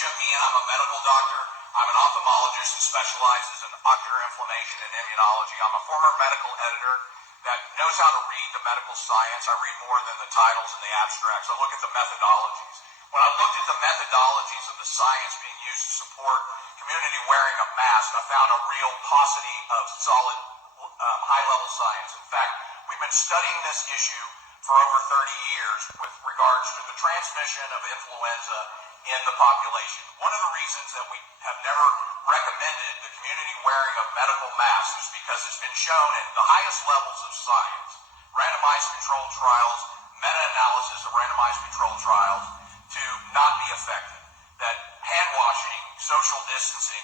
Jim Meehan. I'm a medical doctor. I'm an ophthalmologist who specializes in ocular inflammation and immunology. I'm a former medical editor that knows how to read the medical science. I read more than the titles and the abstracts. I look at the methodologies. When I looked at the methodologies of the science being used to support community wearing a mask, I found a real paucity of solid high-level science. In fact, we've been studying this issue for over 30 years with regards to the transmission of influenza in the population. One of the reasons that we have never recommended the community wearing of medical masks is because it's been shown in the highest levels of science, randomized controlled trials, meta-analysis of randomized controlled trials, to not be effective. That hand washing, social distancing,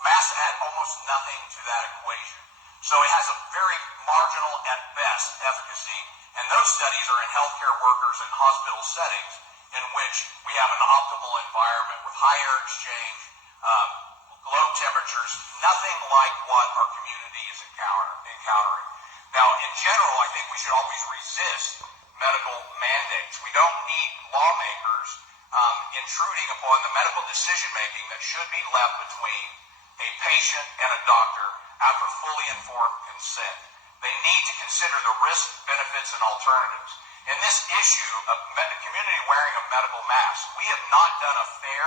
masks add almost nothing to that equation. So it has a very marginal at best efficacy, and those studies are in healthcare workers and hospital settings in which we have an optimal environment with high air exchange, low temperatures, nothing like what our community is encountering. Now, in general, I think we should always resist medical mandates. We don't need lawmakers intruding upon the medical decision-making that should be left between a patient and a doctor after fully informed consent. They need to consider the risks, benefits, and alternatives. In this issue of community wearing of medical masks, we have not done a fair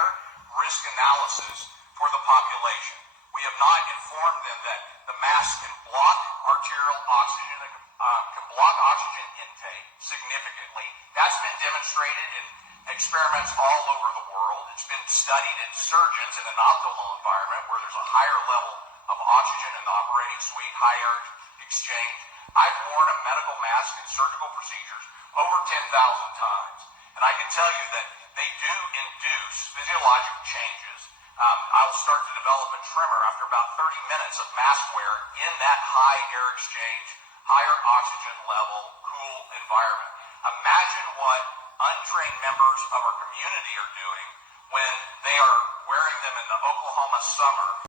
risk analysis for the population. We have not informed them that the mask can block arterial oxygen, can block oxygen intake significantly. That's been demonstrated in experiments all over the world. It's been studied in surgeons in an optimal environment where there's a higher level of oxygen in the operating suite, high air exchange. I've worn a medical mask in surgical procedures over 10,000 times. And I can tell you that they do induce physiologic changes. I'll start to develop a tremor after about 30 minutes of mask wear in that high air exchange, higher oxygen level, cool environment. Imagine what untrained members of our community are doing when they are wearing them in the Oklahoma summer.